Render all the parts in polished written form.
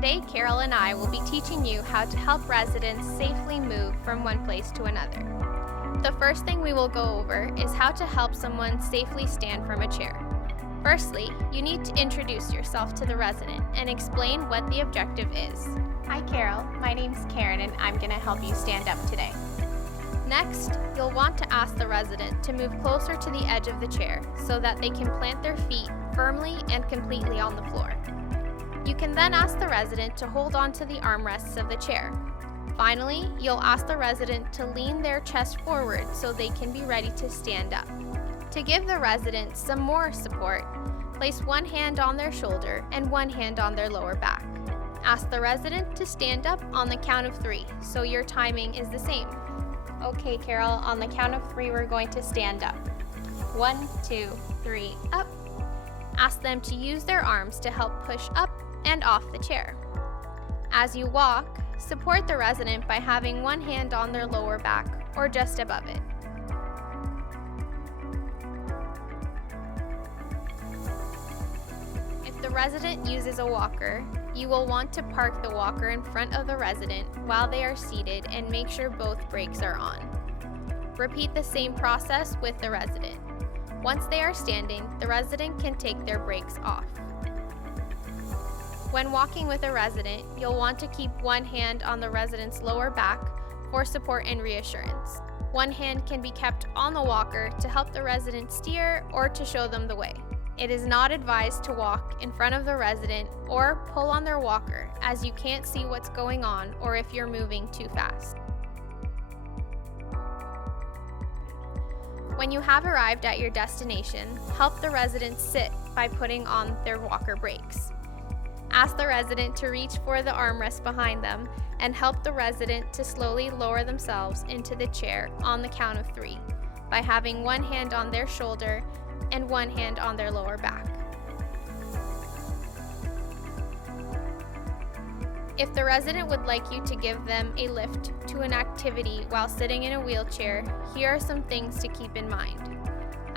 Today, Carol and I will be teaching you how to help residents safely move from one place to another. The first thing we will go over is how to help someone safely stand from a chair. Firstly, you need to introduce yourself to the resident and explain what the objective is. Hi Carol, my name's Karen and I'm going to help you stand up today. Next, you'll want to ask the resident to move closer to the edge of the chair so that they can plant their feet firmly and completely on the floor. You can then ask the resident to hold on to the armrests of the chair. Finally, you'll ask the resident to lean their chest forward so they can be ready to stand up. To give the resident some more support, place one hand on their shoulder and one hand on their lower back. Ask the resident to stand up on the count of 3, so your timing is the same. Okay, Carol, on the count of 3, we're going to stand up. 1, 2, 3, up. Ask them to use their arms to help push up and off the chair. As you walk, support the resident by having one hand on their lower back or just above it. If the resident uses a walker, you will want to park the walker in front of the resident while they are seated and make sure both brakes are on. Repeat the same process with the resident. Once they are standing, the resident can take their brakes off. When walking with a resident, you'll want to keep one hand on the resident's lower back for support and reassurance. One hand can be kept on the walker to help the resident steer or to show them the way. It is not advised to walk in front of the resident or pull on their walker, as you can't see what's going on or if you're moving too fast. When you have arrived at your destination, help the resident sit by putting on their walker brakes. Ask the resident to reach for the armrest behind them and help the resident to slowly lower themselves into the chair on the count of 3 by having one hand on their shoulder and one hand on their lower back. If the resident would like you to give them a lift to an activity while sitting in a wheelchair, here are some things to keep in mind.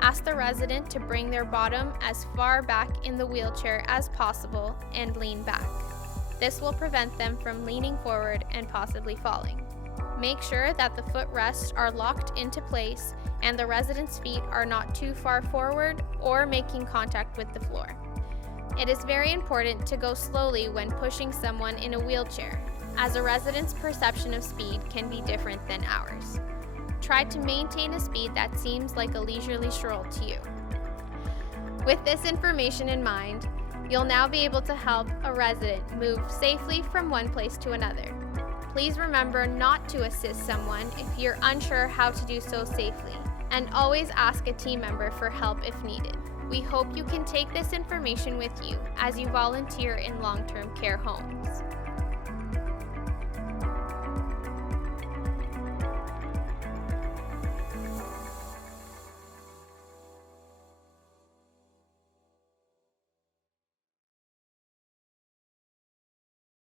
Ask the resident to bring their bottom as far back in the wheelchair as possible and lean back. This will prevent them from leaning forward and possibly falling. Make sure that the footrests are locked into place and the resident's feet are not too far forward or making contact with the floor. It is very important to go slowly when pushing someone in a wheelchair, as a resident's perception of speed can be different than ours. Try to maintain a speed that seems like a leisurely stroll to you. With this information in mind, you'll now be able to help a resident move safely from one place to another. Please remember not to assist someone if you're unsure how to do so safely, and always ask a team member for help if needed. We hope you can take this information with you as you volunteer in long-term care homes.